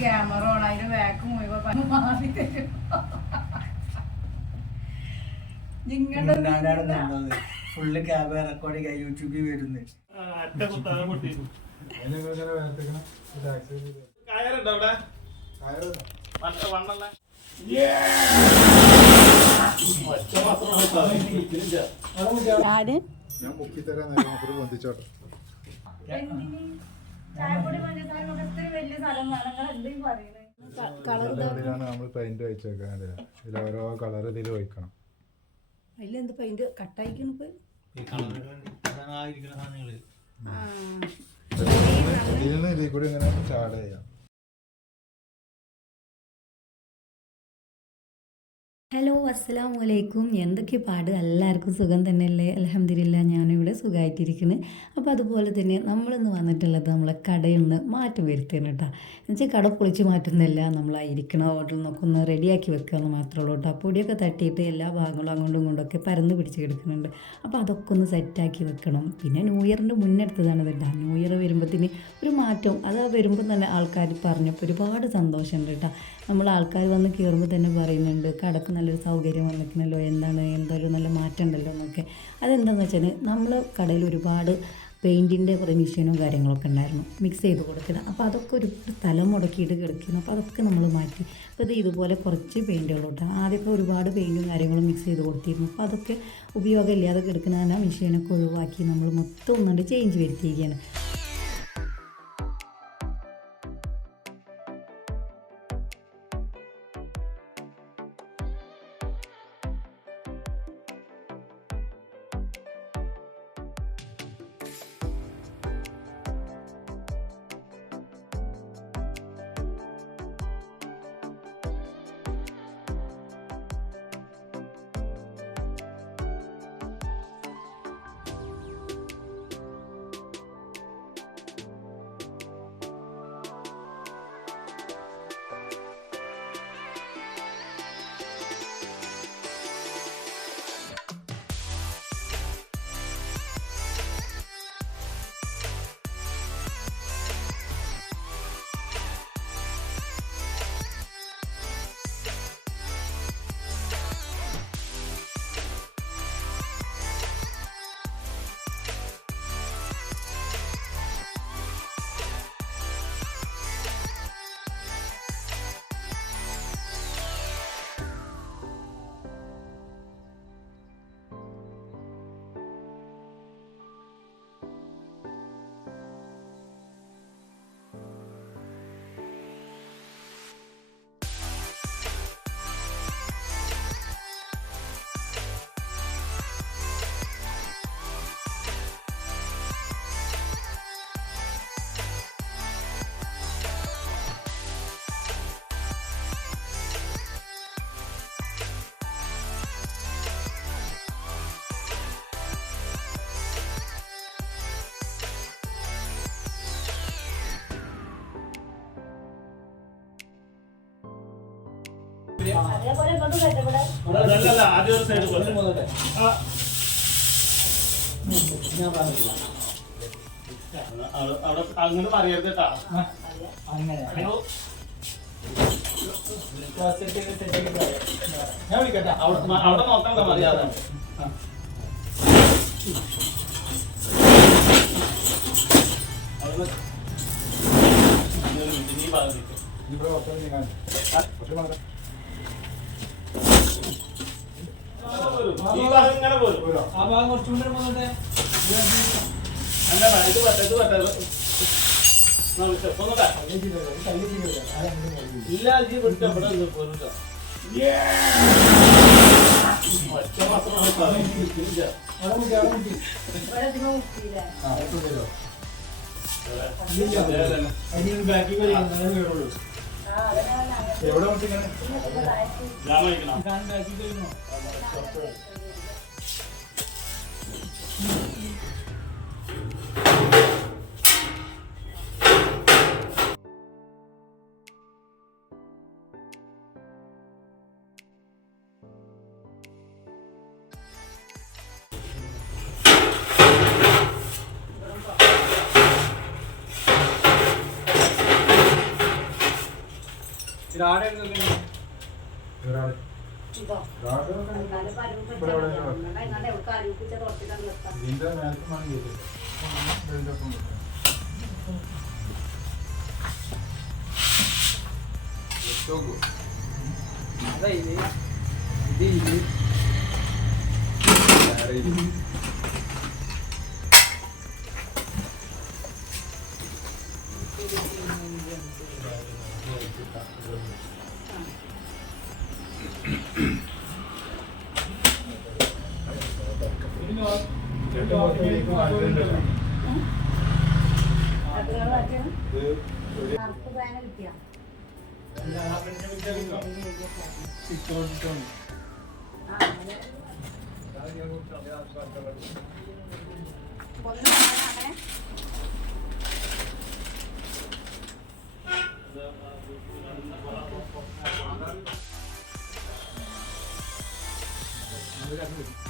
Camera on അതിന് back മുഴുവൻ മാറി തരും. ഫുള്ള് ക്യാമറ റെക്കോർഡ് ചെയ്യാൻ യൂട്യൂബിൽ വരുന്നത്. ഞാൻ മുക്കി തരാൻ ബന്ധിച്ചോട്ടെ. നമ്മൾ പെയിന്റ് അയച്ചു വെക്കാൻ. ഇതിൽ ഓരോ കളർ ഇതിൽ വയ്ക്കണം. അതിലെന്ത് പെയിന്റ് കട്ടായിക്കണ ഇതിൽ കൂടി ഇങ്ങനെ ചാട് ചെയ്യാം. ഹലോ അസ്സലാമു അലൈക്കും. എന്തൊക്കെ പാട്, എല്ലാവർക്കും സുഖം തന്നെയല്ലേ? അൽഹംദുലില്ലാ ഞാനിവിടെ സുഖമായിട്ടിരിക്കുന്നു. അപ്പോൾ അതുപോലെ തന്നെ നമ്മളിന്ന് വന്നിട്ടുള്ളത് നമ്മളെ കടയിൽ നിന്ന് മാറ്റം വരുത്തുകയാണ് കേട്ടോ. എന്നുവെച്ചാൽ കട പൊളിച്ച് മാറ്റുന്നില്ല, നമ്മളായിരിക്കണ ഓർഡറിൽ നിന്നൊക്കെ ഒന്ന് റെഡിയാക്കി വെക്കുക എന്ന് മാത്രമേ ഉള്ളൂ കേട്ടോ. പൊടിയൊക്കെ തട്ടിയിട്ട് എല്ലാ ഭാഗങ്ങളും അങ്ങോട്ടും ഇങ്ങോട്ടൊക്കെ പരന്ന് പിടിച്ച് കിടക്കുന്നുണ്ട്. അപ്പോൾ അതൊക്കെ ഒന്ന് സെറ്റാക്കി വെക്കണം. പിന്നെ ന്യൂ ഇയറിൻ്റെ മുന്നെടുത്തതാണ് കേട്ടോ. ന്യൂ ഇയർ വരുമ്പോഴത്തേന് ഒരു മാറ്റം അത് വരുമ്പോൾ തന്നെ ആൾക്കാർ പറഞ്ഞപ്പോൾ ഒരുപാട് സന്തോഷമുണ്ട് കേട്ടോ. നമ്മൾ ആൾക്കാർ വന്ന് കയറുമ്പോൾ തന്നെ പറയുന്നുണ്ട് കടക്ക് നല്ലൊരു സൗകര്യം വന്നിരിക്കണല്ലോ, എന്തൊരു നല്ല മാറ്റം ഉണ്ടല്ലോ എന്നൊക്കെ. അതെന്താണെന്ന് വെച്ചാൽ നമ്മൾ കടയിൽ ഒരുപാട് പെയിൻറ്റിൻ്റെ കുറേ മെഷീനും കാര്യങ്ങളൊക്കെ ഉണ്ടായിരുന്നു, മിക്സ് ചെയ്ത് കൊടുക്കണം. അപ്പോൾ അതൊക്കെ ഒരു സ്ഥലം മുടക്കിയിട്ട് കിടക്കുന്നു. അപ്പോൾ അതൊക്കെ നമ്മൾ മാറ്റി. അപ്പോൾ ഇത് ഇതുപോലെ കുറച്ച് പെയിൻറ്റുകളോട്ട് ആദ്യമൊക്കെ ഒരുപാട് പെയിൻറ്റും കാര്യങ്ങളും മിക്സ് ചെയ്ത് കൊടുത്തിരുന്നു. അപ്പോൾ അതൊക്കെ ഉപയോഗമില്ലാതെ കിടക്കുന്ന മെഷീനൊക്കെ ഒഴിവാക്കി നമ്മൾ മൊത്തം ഒന്നുകൊണ്ട് ചേഞ്ച് വരുത്തിയിരിക്കുകയാണ്. അതല്ല ആദ്യം ഒരു സൈഡ് അവിടെ അങ്ങനെ പറയരുത് കേട്ടാ. ഞാൻ വിളിക്കട്ടെ, അവിടെ നോക്കണ്ട മര്യാദ. നീ പറഞ്ഞു ഈ ഭാഗം ഇങ്ങനെ പോരും. ആ ഭാഗം കുറച്ചുകൂടെ പോകട്ടെ. അല്ല ഇത് പറ്റത് ഇല്ല ഈ വിളിച്ച ഇവിടെ പോരുട്ടോ. എവിടെ മുട്ടിങ്ങനെ ആടെ എടുക്കുന്നു ഒരാൾ ഇതോ ഒരാൾ എന്നാലും പരുവ് ഇവിടെ എവിടെ പറ്റാതെ ഇങ്ങോട്ട് എവിടെ അറിയിപ്പിച്ച തുറച്ചിട്ടാണ് നിർത്താം ഇതിന്റെ മേലക്ക് മണി കേട്ടില്ല ഇതിന്റെ ഒപ്പം വെക്കാം. അതാ ഇത് ഇത് വേറെ ഇത് ഏറ്റവും പുറത്തേക്ക് മാറ്റുന്നുണ്ട്. കട്ടുകൾ മാറ്റണം ഇത് ഒരു കറുപ്പ് പേന കിട്ടിയാ ആ അങ്ങനെ ഒന്ന് അങ്ങനെ ഇത്